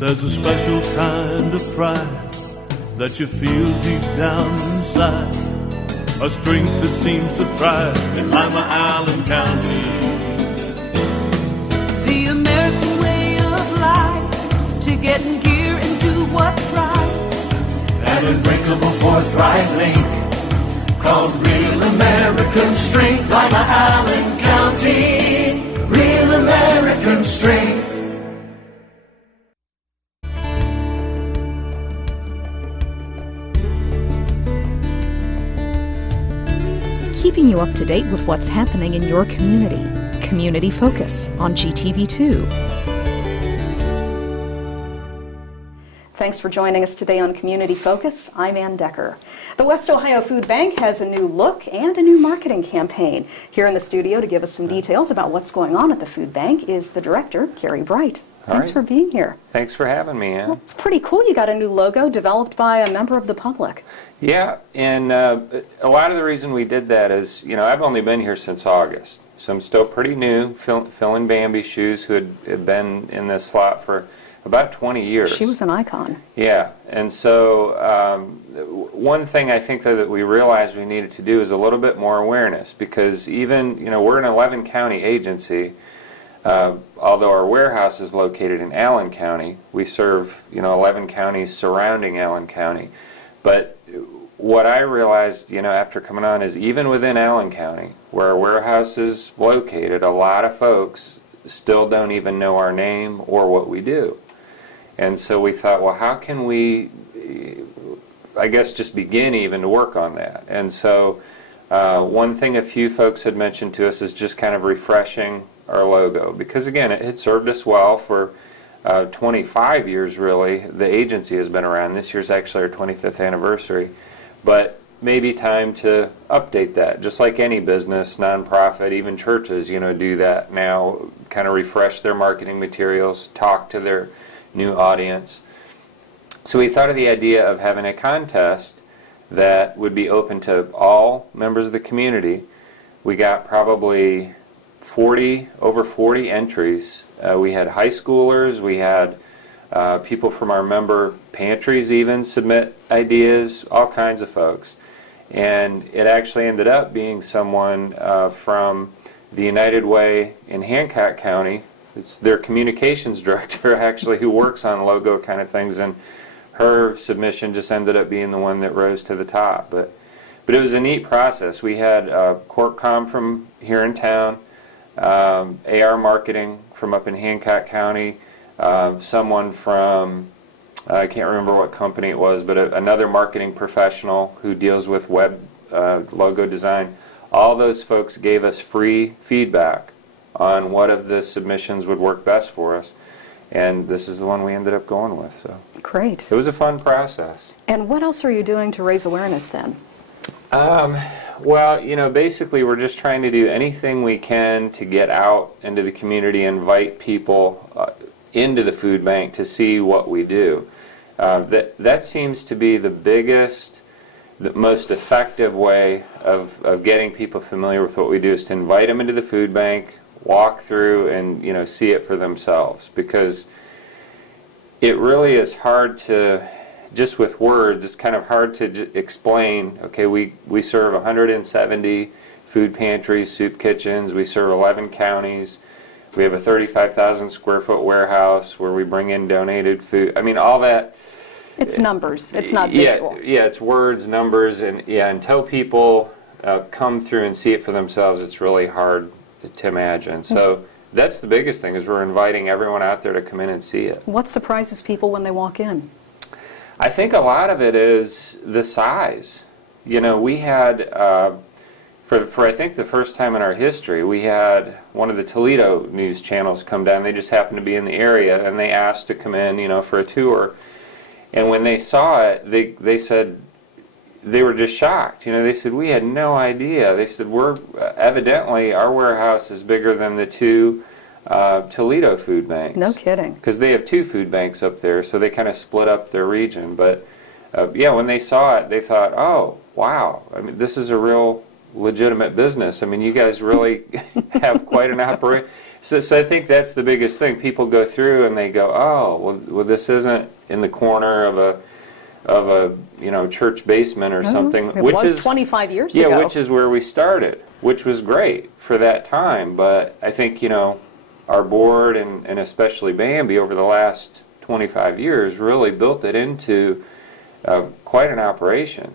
There's a special kind of pride that you feel deep down inside, a strength that seems to thrive in Lima, Allen County. The American way of life, to get in gear and do what's right. An unbreakable forthright link called real American strength. Lima, Allen County, real American strength. Keeping you up to date with what's happening in your community. Community Focus on GTV2. Thanks for joining us today on Community Focus. I'm Anne Decker. The West Ohio Food Bank has a new look and a new marketing campaign. Here in the studio to give us some details about what's going on at the food bank is the director, Gary Bright. Thanks for being here. Thanks for having me, Ann. Well, it's pretty cool. You got a new logo developed by a member of the public. Yeah, and a lot of the reason we did that is, you know, I've only been here since August, so I'm still pretty new, filling Bambi's shoes, who had been in this slot for about 20 years. She was an icon. Yeah, and so one thing I think that we realized we needed to do is a little bit more awareness, because even, you know, we're an 11-county agency. Although our warehouse is located in Allen County, we serve, you know, 11 counties surrounding Allen County. But what I realized, you know, after coming on is even within Allen County, where our warehouse is located, a lot of folks still don't even know our name or what we do. And so we thought, well, how can we, I guess, just begin even to work on that? And so one thing a few folks had mentioned to us is just kind of refreshing our logo, because again, it had served us well for 25 years really. The agency has been around. This year's actually our 25th anniversary, but maybe time to update that, just like any business, nonprofit, even churches, you know, do that now, kind of refresh their marketing materials, talk to their new audience. So we thought of the idea of having a contest that would be open to all members of the community. We got probably over 40 entries. We had high schoolers, we had people from our member pantries even submit ideas, all kinds of folks. And it actually ended up being someone from the United Way in Hancock County. It's their communications director actually who works on logo kind of things, and her submission just ended up being the one that rose to the top. But it was a neat process. We had CorpCom from here in town, AR Marketing from up in Hancock County, someone from, I can't remember what company it was, but another marketing professional who deals with web logo design. All those folks gave us free feedback on what of the submissions would work best for us, and this is the one we ended up going with. So Great. it was a fun process. And what else are you doing to raise awareness then? Well, you know, basically we're just trying to do anything we can to get out into the community, invite people into the food bank to see what we do. That seems to be the biggest, the most effective way of getting people familiar with what we do, is to invite them into the food bank, walk through, and, you know, see it for themselves, because it really is hard to, just with words, it's kind of hard to explain. Okay, we serve 170 food pantries, soup kitchens. We serve 11 counties. We have a 35,000 square foot warehouse where we bring in donated food. I mean, all that. It's numbers. It's not visual. Yeah, it's words, numbers, and yeah, until people come through and see it for themselves, it's really hard to imagine. So that's the biggest thing, is we're inviting everyone out there to come in and see it. What surprises people when they walk in? I think a lot of it is the size. You know, we had, for I think the first time in our history, we had one of the Toledo news channels come down. They just happened to be in the area, and they asked to come in, you know, for a tour. And when they saw it, they said, they were just shocked. You know, they said, we had no idea. They said, we're evidently, our warehouse is bigger than the two Toledo food banks. No kidding. Because they have two food banks up there, so they kind of split up their region. But yeah, when they saw it, they thought, oh, wow, I mean, this is a real legitimate business. I mean, you guys really have quite an operation. So I think that's the biggest thing. People go through and they go, oh, well this isn't in the corner of a church basement or something. It which was is 25 years ago. Yeah, which is where we started, which was great for that time. But I think, our board and especially Bambi over the last 25 years really built it into quite an operation.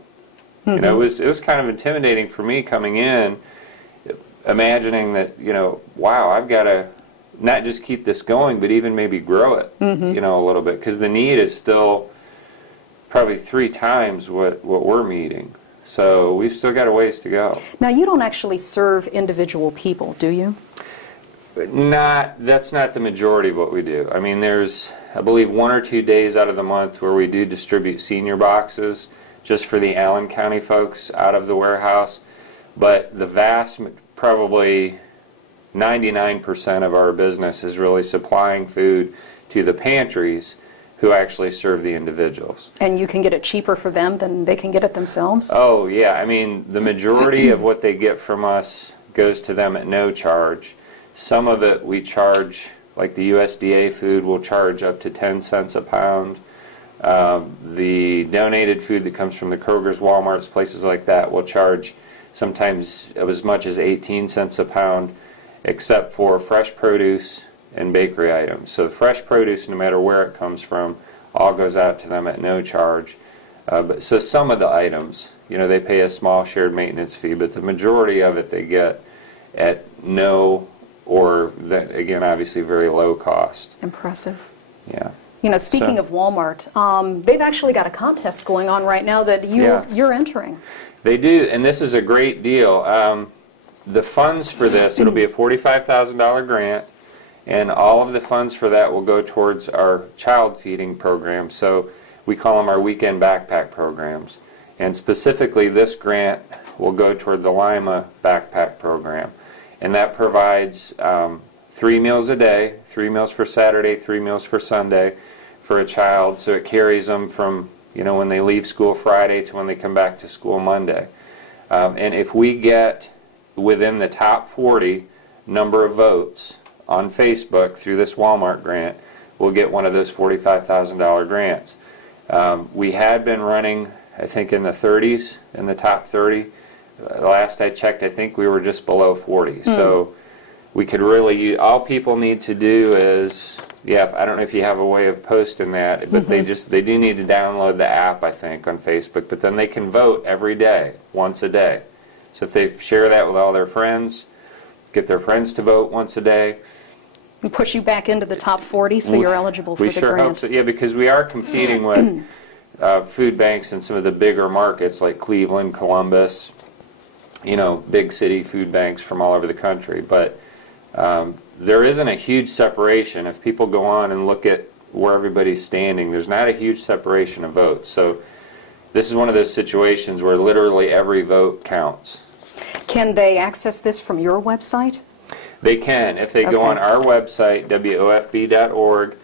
Mm-hmm. It was kind of intimidating for me coming in, imagining that, wow, I've got to not just keep this going, but even maybe grow it, a little bit, because the need is still probably 3 times what we're meeting. So we've still got a ways to go. Now, you don't actually serve individual people, do you? That's not the majority of what we do. I mean, there's, I believe, 1 or 2 days out of the month where we do distribute senior boxes just for the Allen County folks out of the warehouse. But the vast, probably 99% of our business is really supplying food to the pantries who actually serve the individuals. And you can get it cheaper for them than they can get it themselves? Oh, yeah. I mean, the majority of what they get from us goes to them at no charge. Some of it we charge, like the USDA food will charge up to 10 cents a pound. The donated food that comes from the Kroger's, Walmart's, places like that will charge sometimes as much as 18 cents a pound, except for fresh produce and bakery items. So fresh produce, no matter where it comes from, all goes out to them at no charge. So some of the items, they pay a small shared maintenance fee, but the majority of it they get at no, or again, obviously very low cost. Impressive. Yeah. Speaking of Walmart, they've actually got a contest going on right now that you're entering. They do, and this is a great deal. The funds for this, it'll be a $45,000 grant, and all of the funds for that will go towards our child feeding program. So we call them our weekend backpack programs. And specifically, this grant will go toward the Lima backpack program. And that provides 3 meals a day, 3 meals for Saturday, 3 meals for Sunday for a child. So it carries them from, when they leave school Friday to when they come back to school Monday. And if we get within the top 40 number of votes on Facebook through this Walmart grant, we'll get one of those $45,000 grants. We had been running, I think, in the 30s, in the top 30. Last I checked, I think we were just below 40. So we could really, all people need to do is, I don't know if you have a way of posting that, but they do need to download the app, I think, on Facebook, but then they can vote every day, once a day. So if they share that with all their friends, get their friends to vote once a day. And push you back into the top 40 so you're eligible for the grant. We sure hope so. Yeah, because we are competing with food banks in some of the bigger markets like Cleveland, Columbus, big city food banks from all over the country. But there isn't a huge separation. If people go on and look at where everybody's standing, there's not a huge separation of votes. So this is one of those situations where literally every vote counts. Can they access this from your website? They can. If they go on our website, WOFB.org,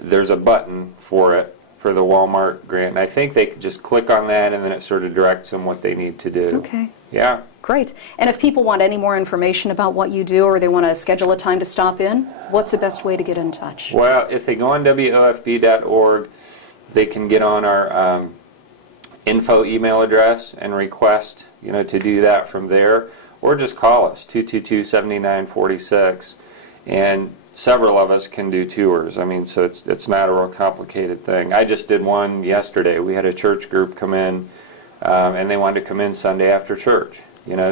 there's a button for it, for the Walmart grant. And I think they could just click on that and then it sort of directs them what they need to do. Okay. Yeah. Great. And if people want any more information about what you do or they want to schedule a time to stop in, what's the best way to get in touch? Well, if they go on WOFB.org, they can get on our info email address and request, to do that from there. Or just call us, 222-7946, and several of us can do tours. I mean, so it's not a real complicated thing. I just did one yesterday. We had a church group come in, and they wanted to come in Sunday after church.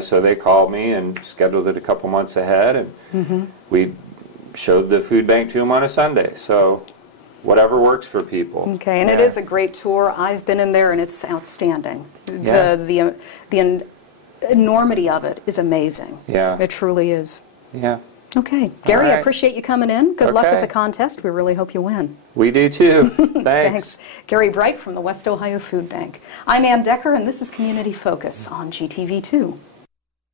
So they called me and scheduled it a couple months ahead, and we showed the food bank to them on a Sunday. So whatever works for people. Okay, and it is a great tour. I've been in there, and it's outstanding. Yeah. The enormity of it is amazing. Yeah. It truly is. Yeah. Okay. Gary, right. I appreciate you coming in. Good luck with Okay. the contest. We really hope you win. We do too. Thanks. Thanks. Gary Bright from the West Ohio Food Bank. I'm Anne Decker, and this is Community Focus on GTV2.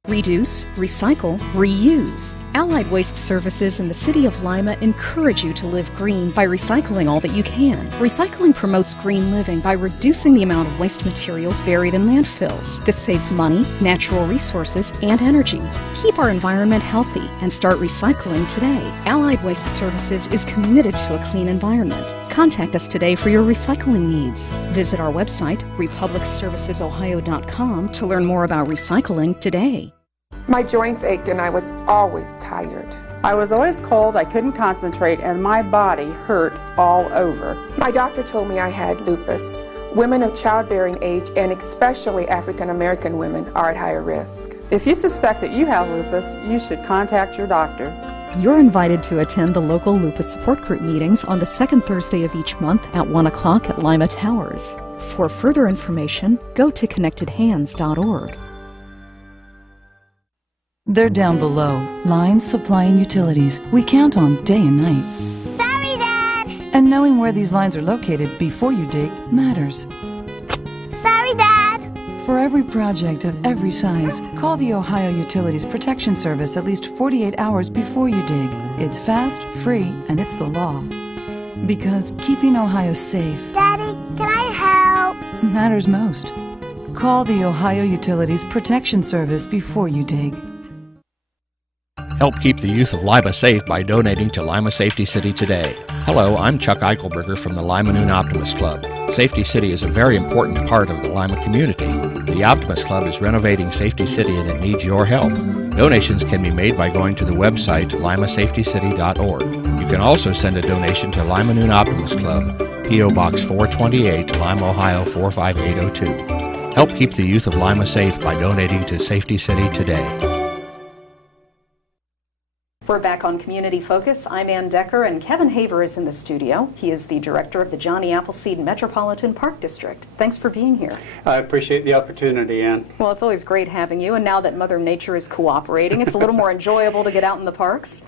Reduce, recycle, reuse. Allied Waste Services and the City of Lima encourage you to live green by recycling all that you can. Recycling promotes green living by reducing the amount of waste materials buried in landfills. This saves money, natural resources, and energy. Keep our environment healthy and start recycling today. Allied Waste Services is committed to a clean environment. Contact us today for your recycling needs. Visit our website, republicservicesohio.com, to learn more about recycling today. My joints ached and I was always tired. I was always cold, I couldn't concentrate, and my body hurt all over. My doctor told me I had lupus. Women of childbearing age, and especially African American women, are at higher risk. If you suspect that you have lupus, you should contact your doctor. You're invited to attend the local lupus support group meetings on the second Thursday of each month at 1 o'clock at Lima Towers. For further information, go to connectedhands.org. They're down below. Lines, supply, and utilities. We count on day and night. Sorry, Dad! And knowing where these lines are located before you dig matters. Sorry, Dad! For every project of every size, call the Ohio Utilities Protection Service at least 48 hours before you dig. It's fast, free, and it's the law. Because keeping Ohio safe, Daddy, can I help? matters most. Call the Ohio Utilities Protection Service before you dig. Help keep the youth of Lima safe by donating to Lima Safety City today. Hello, I'm Chuck Eichelberger from the Lima Noon Optimist Club. Safety City is a very important part of the Lima community. The Optimist Club is renovating Safety City and it needs your help. Donations can be made by going to the website limasafetycity.org. You can also send a donation to Lima Noon Optimist Club, P.O. Box 428, Lima, Ohio 45802. Help keep the youth of Lima safe by donating to Safety City today. We're back on Community Focus. I'm Anne Decker, and Kevin Haver is in the studio. He is the director of the Johnny Appleseed Metropolitan Park District. Thanks for being here. I appreciate the opportunity, Anne. Well, it's always great having you, and now that Mother Nature is cooperating, it's a little more enjoyable to get out in the parks.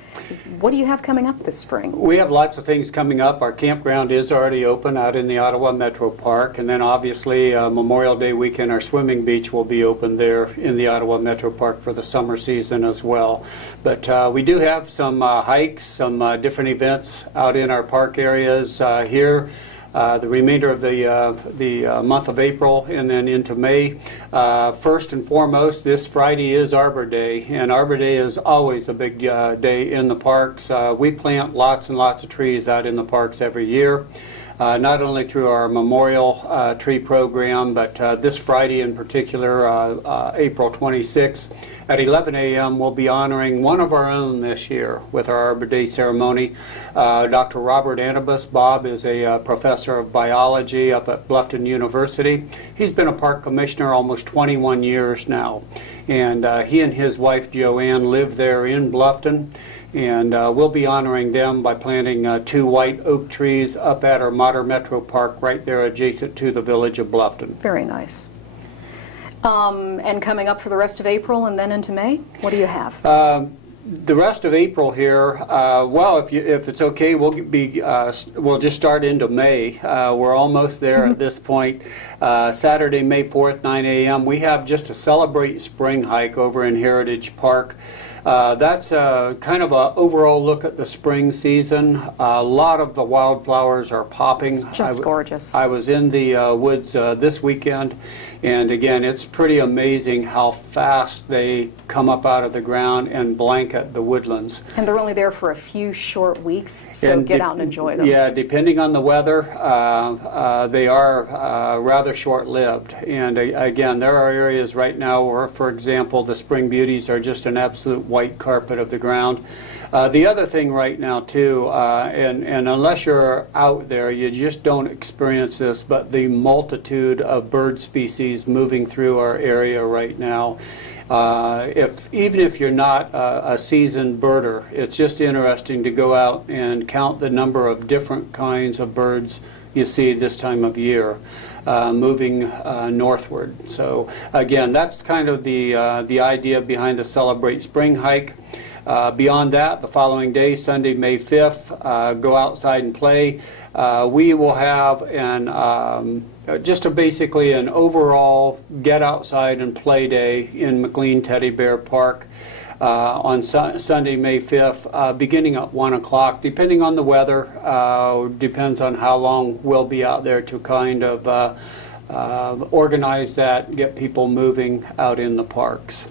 What do you have coming up this spring? We have lots of things coming up. Our campground is already open out in the Ottawa Metro Park, and then obviously Memorial Day weekend, our swimming beach will be open there in the Ottawa Metro Park for the summer season as well. But we do have some hikes, some different events out in our park areas here. The remainder of the month of April and then into May. First and foremost, this Friday is Arbor Day, and Arbor Day is always a big day in the parks. We plant lots and lots of trees out in the parks every year. Not only through our memorial tree program, but this Friday in particular, April 26th, at 11 a.m. we'll be honoring one of our own this year with our Arbor Day ceremony. Dr. Robert Anibus. Bob is a professor of biology up at Bluffton University. He's been a park commissioner almost 21 years now. And he and his wife Joanne live there in Bluffton. And we'll be honoring them by planting 2 white oak trees up at our Modern Metro Park right there adjacent to the village of Bluffton. Very nice. And coming up for the rest of April and then into May, what do you have? The rest of April here, well, if it's okay, we'll just start into May. We're almost there at this point. Saturday, May 4th, 9 a.m. We have just a Celebrate Spring hike over in Heritage Park. That's kind of an overall look at the spring season. A lot of the wildflowers are popping. It's just gorgeous. I was in the woods this weekend, and again, it's pretty amazing how fast they come up out of the ground and blanket the woodlands. And they're only there for a few short weeks, so get out and enjoy them. Yeah, depending on the weather, they are rather short-lived. And again, there are areas right now where, for example, the spring beauties are just an absolute white carpet of the ground. The other thing right now, too, and unless you're out there, you just don't experience this, but the multitude of bird species moving through our area right now. Even if you're not a seasoned birder, it's just interesting to go out and count the number of different kinds of birds you see this time of year moving northward. So again, that's kind of the idea behind the Celebrate Spring hike. Beyond that, the following day, Sunday, May 5th, go outside and play. We will have basically an overall get outside and play day in McLean Teddy Bear Park. on Sunday, May 5th, beginning at 1 o'clock, depending on the weather, depends on how long we'll be out there to kind of organize that, get people moving out in the parks.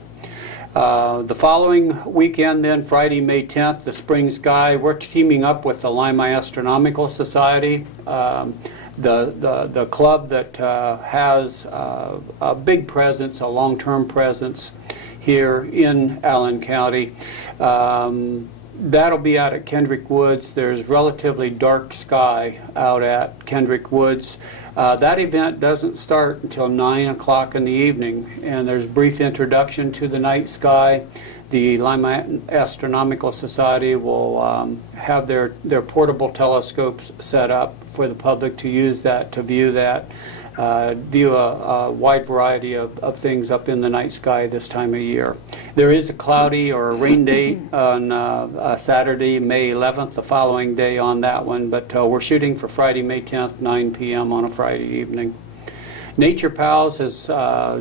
The following weekend then, Friday, May 10th, the Spring Sky, we're teaming up with the Lima Astronomical Society, the club that has a big presence, a long-term presence here in Allen County. That'll be out at Kendrick Woods. There's relatively dark sky out at Kendrick Woods. That event doesn't start until 9 o'clock in the evening, and there's brief introduction to the night sky. The Lima Astronomical Society will have their portable telescopes set up for the public to use that, to view that, view a wide variety of things up in the night sky this time of year. There is a cloudy or a rain date on Saturday, May 11th, the following day on that one, but we're shooting for Friday, May 10th, 9 p.m. on a Friday evening. Nature Pals is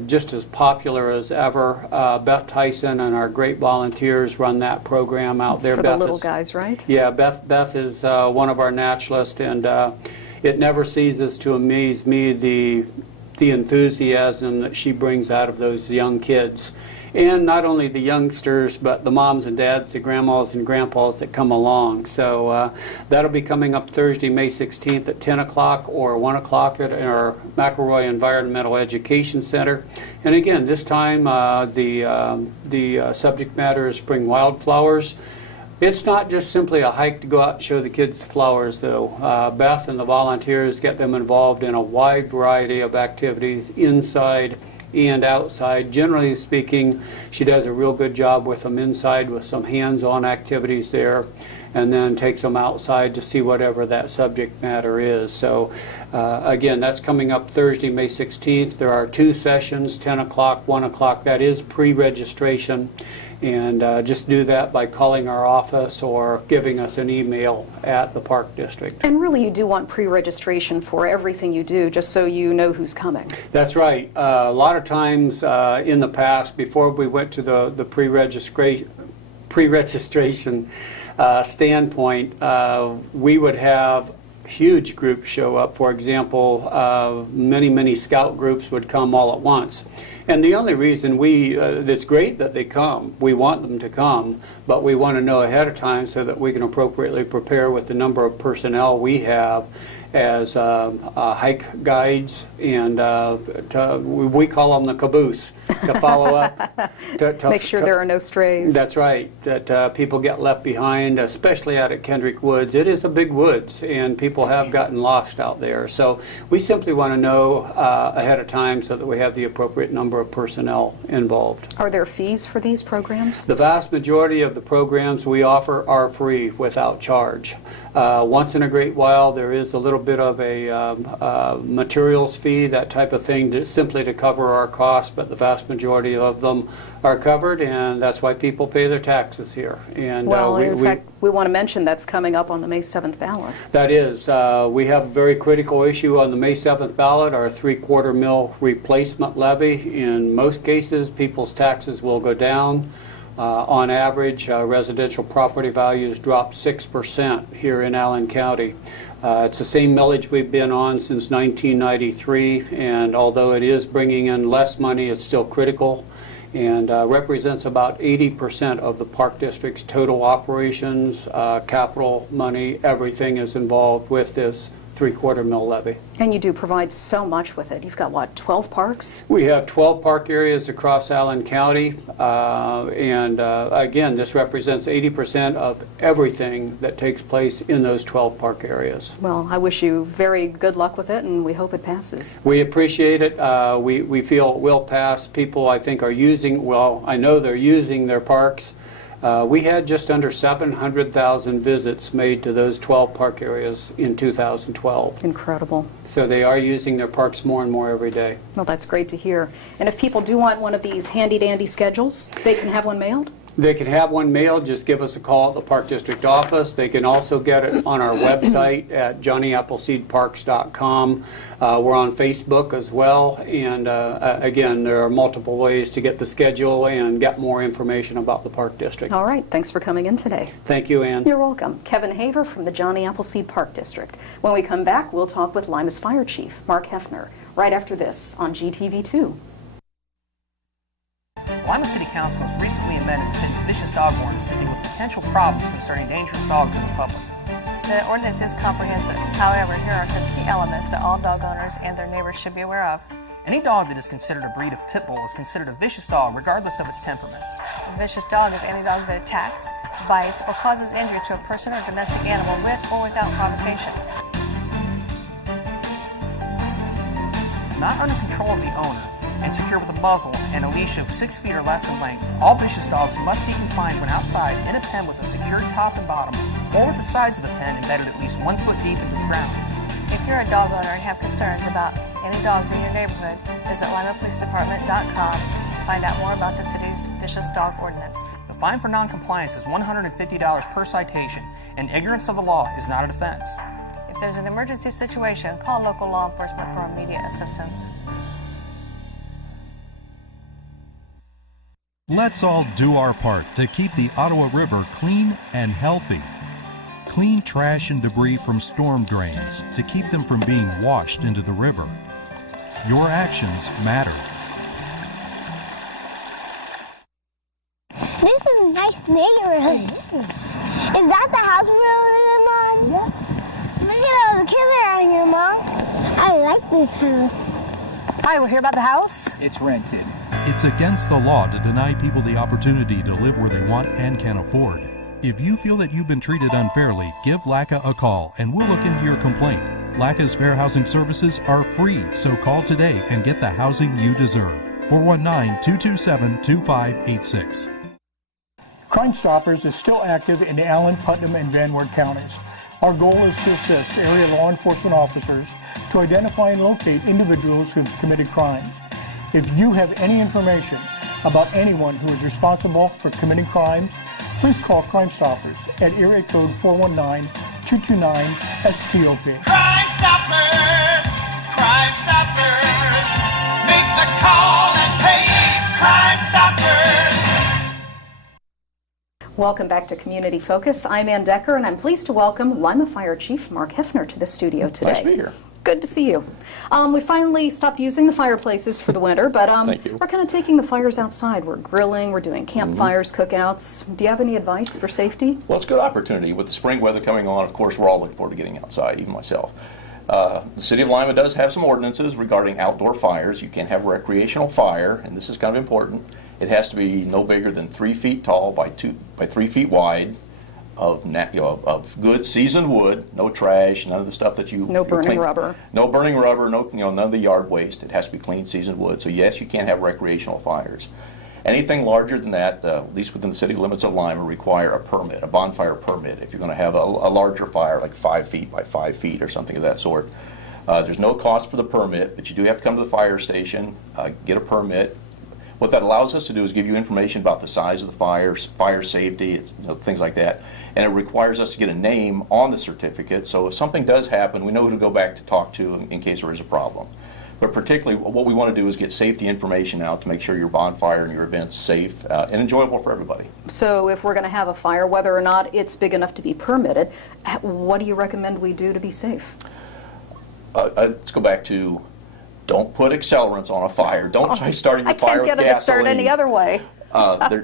just as popular as ever. Beth Tyson and our great volunteers run that program out there. For the little guys, right? Yeah, Beth is one of our naturalists, and it never ceases to amaze me the enthusiasm that she brings out of those young kids. And not only the youngsters, but the moms and dads, the grandmas and grandpas that come along. So that'll be coming up Thursday, May 16th at 10 o'clock or 1 o'clock at our McElroy Environmental Education Center. And again, this time the subject matter is spring wildflowers. It's not just simply a hike to go out and show the kids the flowers, though. Beth and the volunteers get them involved in a wide variety of activities inside and outside. Generally speaking, she does a real good job with them inside with some hands-on activities there, and then takes them outside to see whatever that subject matter is. So again, that's coming up Thursday, May 16th. There are 2 sessions, 10 o'clock, 1 o'clock. That is pre-registration. And just do that by calling our office or giving us an email at the Park District. And really, you do want pre-registration for everything you do, just so you know who's coming. That's right. A lot of times in the past, before we went to the pre-registration standpoint, we would have huge groups show up. For example, many scout groups would come all at once. And the only reason it's great that they come, we want them to come, but we want to know ahead of time so that we can appropriately prepare with the number of personnel we have as hike guides, and we call them the caboose, to follow up. to make sure there are no strays. That's right, that people get left behind, especially out at Kendrick Woods. It is a big woods, and people have gotten lost out there. So we simply want to know ahead of time so that we have the appropriate number of personnel involved. Are there fees for these programs? The vast majority of the programs we offer are free, without charge. Once in a great while, there is a little bit of a materials fee, that type of thing, simply to cover our costs, but the vast majority of them are covered, and that's why people pay their taxes here. And well, in fact, we want to mention that's coming up on the May 7th ballot. That is. We have a very critical issue on the May 7th ballot, our 3/4 mil replacement levy. In most cases, people's taxes will go down. On average, residential property values dropped 6% here in Allen County. It's the same millage we've been on since 1993, and although it is bringing in less money, it's still critical, and represents about 80% of the Park District's total operations, capital money, everything is involved with this 3/4 mil levy. And you do provide so much with it. You've got, what, 12 parks? We have 12 park areas across Allen County, and again, this represents 80% of everything that takes place in those 12 park areas. Well, I wish you very good luck with it, and we hope it passes. We appreciate it. We feel it will pass. People, I think, are using, well, I know they're using their parks. We had just under 700,000 visits made to those 12 park areas in 2012. Incredible. So they are using their parks more and more every day. Well, that's great to hear. And if people do want one of these handy-dandy schedules, they can have one mailed? They can have one mailed. Just give us a call at the Park District office. They can also get it on our website at johnnyappleseedparks.com. We're on Facebook as well. And again, there are multiple ways to get the schedule and get more information about the Park District. All right. Thanks for coming in today. Thank you, Ann. You're welcome. Kevin Haver from the Johnny Appleseed Park District. When we come back, we'll talk with Lima's Fire Chief, Mark Heffner, right after this on GTV2. Lima City Council has recently amended the city's vicious dog ordinance to deal with potential problems concerning dangerous dogs in the public. The ordinance is comprehensive. However, here are some key elements that all dog owners and their neighbors should be aware of. Any dog that is considered a breed of pit bull is considered a vicious dog regardless of its temperament. A vicious dog is any dog that attacks, bites, or causes injury to a person or domestic animal with or without provocation. Not under control of the owner, and secure with a muzzle and a leash of 6 feet or less in length, all vicious dogs must be confined when outside in a pen with a secured top and bottom, or with the sides of the pen embedded at least 1 foot deep into the ground. If you're a dog owner and have concerns about any dogs in your neighborhood, visit limapolicedepartment.com to find out more about the city's vicious dog ordinance. The fine for noncompliance is $150 per citation, and ignorance of the law is not a defense. If there's an emergency situation, call local law enforcement for immediate assistance. Let's all do our part to keep the Ottawa River clean and healthy. Clean trash and debris from storm drains to keep them from being washed into the river. Your actions matter. This is a nice neighborhood. Is that the house we're living in, Mom? Yes. Look at all the kids around here, Mom. I like this house. Hi, we're here about the house. It's rented. It's against the law to deny people the opportunity to live where they want and can afford. If you feel that you've been treated unfairly, give LACA a call and we'll look into your complaint. LACA's fair housing services are free, so call today and get the housing you deserve. 419-227-2586. Crime Stoppers is still active in the Allen, Putnam, and Van Wert counties. Our goal is to assist area law enforcement officers to identify and locate individuals who have committed crimes. If you have any information about anyone who is responsible for committing crimes, please call Crime Stoppers at area code 419-229-STOP. Crime Stoppers! Crime Stoppers! Make the call and pay! Crime Stoppers! Welcome back to Community Focus. I'm Anne Decker, and I'm pleased to welcome Lima Fire Chief Mark Heffner to the studio today. Nice to be here. Good to see you. We finally stopped using the fireplaces for the winter, but we're kind of taking the fires outside. We're grilling, we're doing campfires, cookouts. Do you have any advice for safety? Well, it's a good opportunity. With the spring weather coming on, of course, we're all looking forward to getting outside, even myself. The City of Lima does have some ordinances regarding outdoor fires. You can't have a recreational fire, and this is kind of important. It has to be no bigger than 3 feet tall by 3 feet wide. Of good seasoned wood, no trash, none of the stuff that you... No burning rubber. No burning rubber, no, none of the yard waste. It has to be clean, seasoned wood. So yes, you can't have recreational fires. Anything larger than that, at least within the city limits of Lima, require a permit, a bonfire permit. If you're going to have a larger fire, like 5 feet by 5 feet or something of that sort. There's no cost for the permit, but you do have to come to the fire station, get a permit. What that allows us to do is give you information about the size of the fire, fire safety, things like that. And it requires us to get a name on the certificate, so if something does happen, we know who to go back to talk to in case there is a problem. But particularly, what we want to do is get safety information out to make sure your bonfire and your event's safe and enjoyable for everybody. So if we're going to have a fire, whether or not it's big enough to be permitted, what do you recommend we do to be safe? Let's go back to... Don't put accelerants on a fire. Don't try starting your fire with gasoline. I can't get it to start any other way.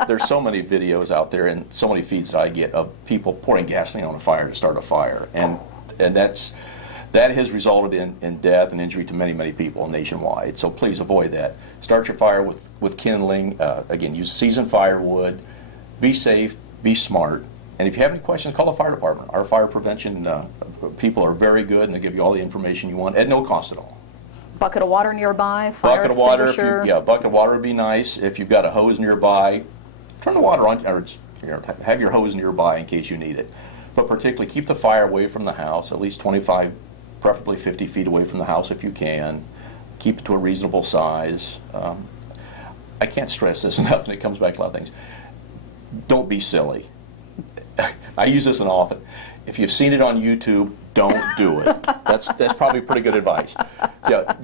There's so many videos out there and so many feeds that I get of people pouring gasoline on a fire to start a fire. And that has resulted in death and injury to many, many people nationwide. So please avoid that. Start your fire with kindling. Again, use seasoned firewood. Be safe. Be smart. And if you have any questions, call the fire department. Our fire prevention people are very good, and they give you all the information you want at no cost at all. Bucket of water nearby, fire extinguisher. Bucket of water would be nice. If you've got a hose nearby, turn the water on, or have your hose nearby in case you need it. But particularly, keep the fire away from the house, at least 25, preferably 50 feet away from the house if you can. Keep it to a reasonable size. I can't stress this enough, and it comes back to a lot of things. don't be silly. I use this often. If you've seen it on YouTube, don't do it. That's probably pretty good advice.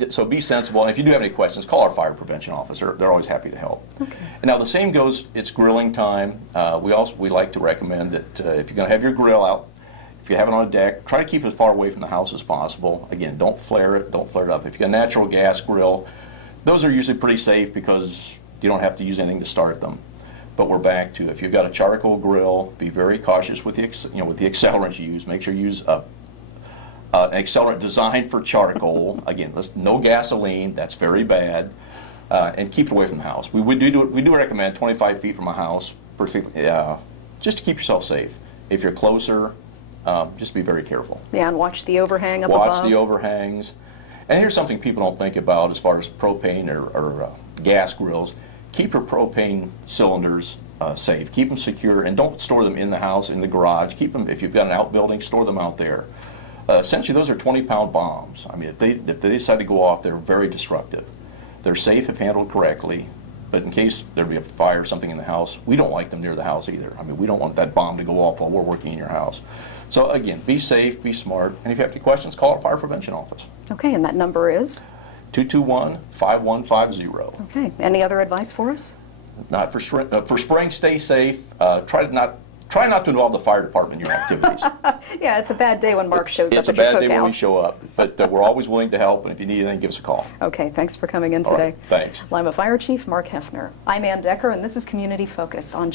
So be sensible, and if you do have any questions, call our fire prevention officer. They're always happy to help. Okay. And now the same goes, it's grilling time. We like to recommend that if you're going to have your grill out, if you have it on a deck, try to keep it as far away from the house as possible. Again, don't flare it up. If you got a natural gas grill, those are usually pretty safe because you don't have to use anything to start them. But we're back to, if you've got a charcoal grill, be very cautious with the accelerant you use. Make sure you use an accelerant designed for charcoal. Again, no gasoline. That's very bad. And keep it away from the house. We do recommend 25 feet from a house, just to keep yourself safe. If you're closer, just be very careful. Yeah, and watch the overhang up above. Watch the overhangs. And here's something people don't think about as far as propane or gas grills. Keep your propane cylinders safe. Keep them secure, and don't store them in the house, in the garage. Keep them, if you've got an outbuilding, store them out there. Essentially, those are 20-pound bombs. I mean, if they decide to go off, they're very destructive. They're safe if handled correctly, but in case there'd be a fire or something in the house, we don't like them near the house either. I mean, we don't want that bomb to go off while we're working in your house. So again, be safe, be smart, and if you have any questions, call our fire prevention office. Okay, and that number is? 221-5150. Okay. Any other advice for us? Not for spring. Stay safe. Try not to involve the fire department in your activities. Yeah, it's a bad day when Mark shows up at your cookout. It's a bad day when we show up, but we're always willing to help. And if you need anything, give us a call. Okay. Thanks for coming in today. All right, thanks. Lima Fire Chief Mark Heffner. I'm Anne Decker, and this is Community Focus on